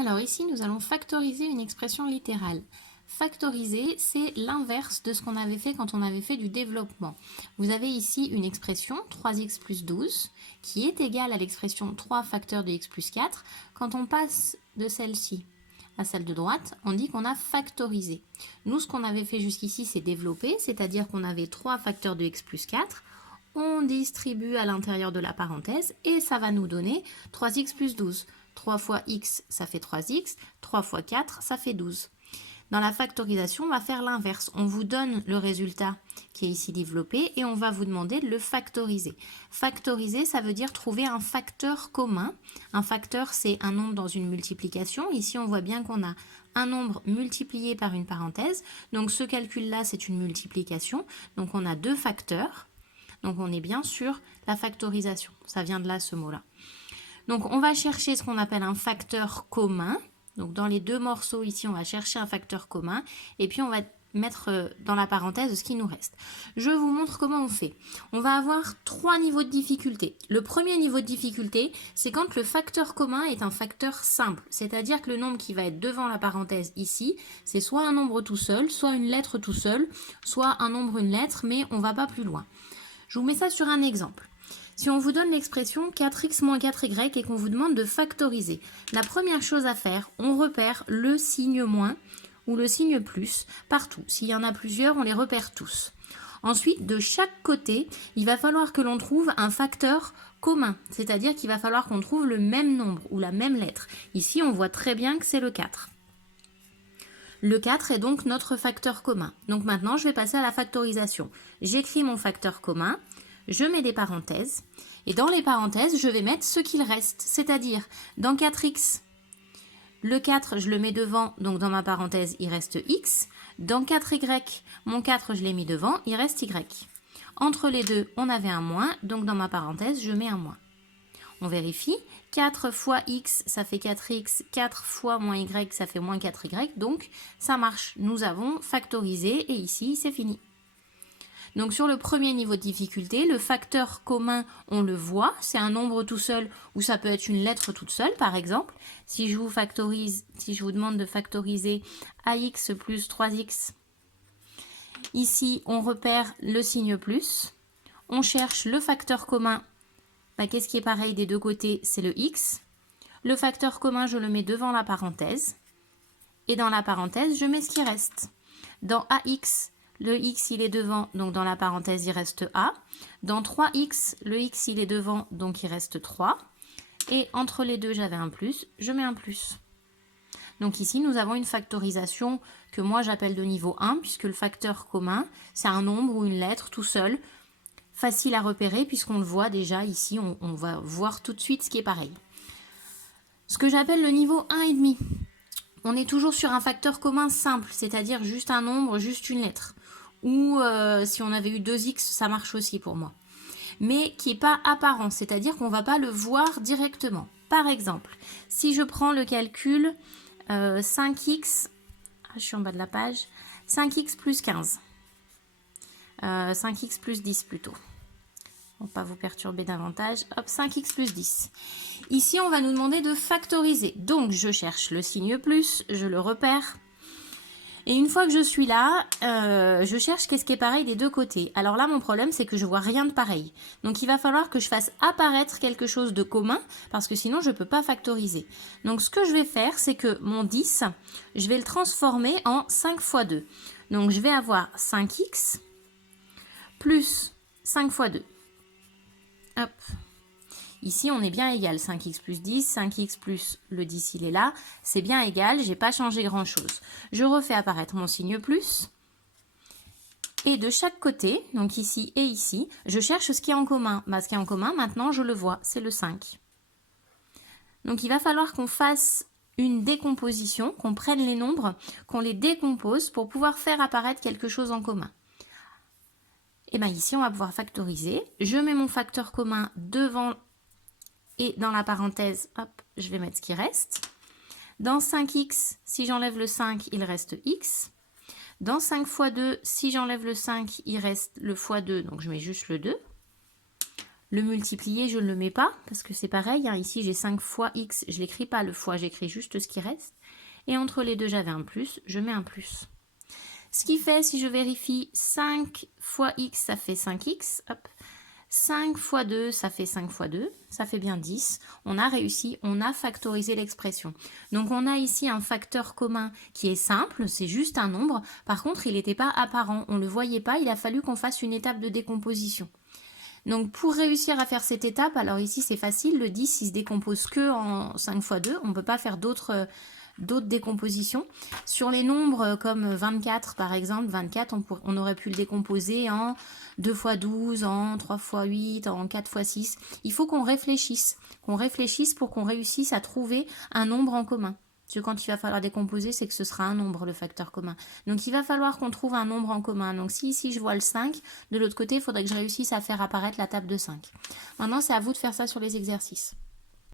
Alors ici, nous allons factoriser une expression littérale. Factoriser, c'est l'inverse de ce qu'on avait fait quand on avait fait du développement. Vous avez ici une expression 3x plus 12 qui est égale à l'expression 3 facteur de x plus 4. Quand on passe de celle-ci à celle de droite, on dit qu'on a factorisé. Nous, ce qu'on avait fait jusqu'ici, c'est développer, c'est-à-dire qu'on avait 3 facteurs de x plus 4. On distribue à l'intérieur de la parenthèse et ça va nous donner 3x plus 12. 3 fois x, ça fait 3x. 3 fois 4, ça fait 12. Dans la factorisation, on va faire l'inverse. On vous donne le résultat qui est ici développé et on va vous demander de le factoriser. Factoriser, ça veut dire trouver un facteur commun. Un facteur, c'est un nombre dans une multiplication. Ici, on voit bien qu'on a un nombre multiplié par une parenthèse. Donc, ce calcul-là, c'est une multiplication. Donc, on a deux facteurs. Donc, on est bien sur la factorisation. Ça vient de là, ce mot-là. Donc, on va chercher ce qu'on appelle un facteur commun. Donc, dans les deux morceaux ici, on va chercher un facteur commun. Et puis, on va mettre dans la parenthèse ce qui nous reste. Je vous montre comment on fait. On va avoir 3 niveaux de difficulté. Le premier niveau de difficulté, c'est quand le facteur commun est un facteur simple. C'est-à-dire que le nombre qui va être devant la parenthèse ici, c'est soit un nombre tout seul, soit une lettre tout seul, soit un nombre, une lettre, mais on ne va pas plus loin. Je vous mets ça sur un exemple. Si on vous donne l'expression 4x moins 4y et qu'on vous demande de factoriser, la première chose à faire, on repère le signe moins ou le signe plus partout. S'il y en a plusieurs, on les repère tous. Ensuite, de chaque côté, il va falloir que l'on trouve un facteur commun, c'est-à-dire qu'il va falloir qu'on trouve le même nombre ou la même lettre. Ici, on voit très bien que c'est le 4. Le 4 est donc notre facteur commun. Donc maintenant, je vais passer à la factorisation. J'écris mon facteur commun. Je mets des parenthèses, et dans les parenthèses, je vais mettre ce qu'il reste, c'est-à-dire dans 4x, le 4, je le mets devant, donc dans ma parenthèse, il reste x. Dans 4y, mon 4, je l'ai mis devant, il reste y. Entre les deux, on avait un moins, donc dans ma parenthèse, je mets un moins. On vérifie, 4 fois x, ça fait 4x, 4 fois moins y, ça fait moins 4y, donc ça marche. Nous avons factorisé, et ici, c'est fini. Donc sur le premier niveau de difficulté, le facteur commun, on le voit, c'est un nombre tout seul ou ça peut être une lettre toute seule par exemple. Si je vous demande de factoriser ax plus 3x, ici on repère le signe plus, on cherche le facteur commun, qu'est-ce qui est pareil des deux côtés, c'est le x. Le facteur commun, je le mets devant la parenthèse et dans la parenthèse, je mets ce qui reste. Dans ax, le x, il est devant, donc dans la parenthèse, il reste a. Dans 3x, le x, il est devant, donc il reste 3. Et entre les deux, j'avais un plus, je mets un plus. Donc ici, nous avons une factorisation que moi, j'appelle de niveau 1, puisque le facteur commun, c'est un nombre ou une lettre tout seul. Facile à repérer, puisqu'on le voit déjà ici, on va voir tout de suite ce qui est pareil. Ce que j'appelle le niveau 1,5. On est toujours sur un facteur commun simple, c'est-à-dire juste un nombre, juste une lettre. Ou si on avait eu 2x, ça marche aussi pour moi. Mais qui n'est pas apparent, c'est-à-dire qu'on ne va pas le voir directement. Par exemple, si je prends le calcul 5x, je suis en bas de la page, 5x plus 15. 5x plus 10 plutôt. Pour ne pas vous perturber davantage. Hop, 5x plus 10. Ici, on va nous demander de factoriser. Donc, je cherche le signe plus, je le repère. Et une fois que je suis là, je cherche qu'est-ce qui est pareil des deux côtés. Alors là, mon problème, c'est que je vois rien de pareil. Donc, il va falloir que je fasse apparaître quelque chose de commun, parce que sinon, je ne peux pas factoriser. Donc, ce que je vais faire, c'est que mon 10, je vais le transformer en 5 fois 2. Donc, je vais avoir 5x plus 5 fois 2. Hop. Ici, on est bien égal. 5x plus 10, 5x plus le 10, il est là. C'est bien égal, j'ai pas changé grand-chose. Je refais apparaître mon signe plus. Et de chaque côté, donc ici et ici, je cherche ce qui est en commun. Ce qui est en commun, maintenant, je le vois, c'est le 5. Donc, il va falloir qu'on fasse une décomposition, qu'on prenne les nombres, qu'on les décompose pour pouvoir faire apparaître quelque chose en commun. Et bien ici, on va pouvoir factoriser. Je mets mon facteur commun devant et dans la parenthèse, hop, je vais mettre ce qui reste. Dans 5x, si j'enlève le 5, il reste x. Dans 5 fois 2, si j'enlève le 5, il reste le fois 2, donc je mets juste le 2. Le multiplier, je ne le mets pas, parce que c'est pareil, hein, ici j'ai 5 fois x, je l'écris pas le fois, j'écris juste ce qui reste. Et entre les deux, j'avais un plus, je mets un plus. Ce qui fait, si je vérifie, 5 fois x, ça fait 5x, hop. 5 fois 2, ça fait 5 fois 2, ça fait bien 10. On a réussi, on a factorisé l'expression. Donc on a ici un facteur commun qui est simple, c'est juste un nombre. Par contre, il n'était pas apparent, on ne le voyait pas, il a fallu qu'on fasse une étape de décomposition. Donc pour réussir à faire cette étape, alors ici c'est facile, le 10 il se décompose que en 5 fois 2, on ne peut pas faire d'autres décompositions. Sur les nombres comme 24 par exemple, 24 on aurait pu le décomposer en 2 fois 12, en 3 fois 8, en 4 fois 6. Il faut qu'on réfléchisse pour qu'on réussisse à trouver un nombre en commun. Parce que quand il va falloir décomposer, c'est que ce sera un nombre, le facteur commun. Donc il va falloir qu'on trouve un nombre en commun. Donc si ici je vois le 5, de l'autre côté, il faudrait que je réussisse à faire apparaître la table de 5. Maintenant, c'est à vous de faire ça sur les exercices.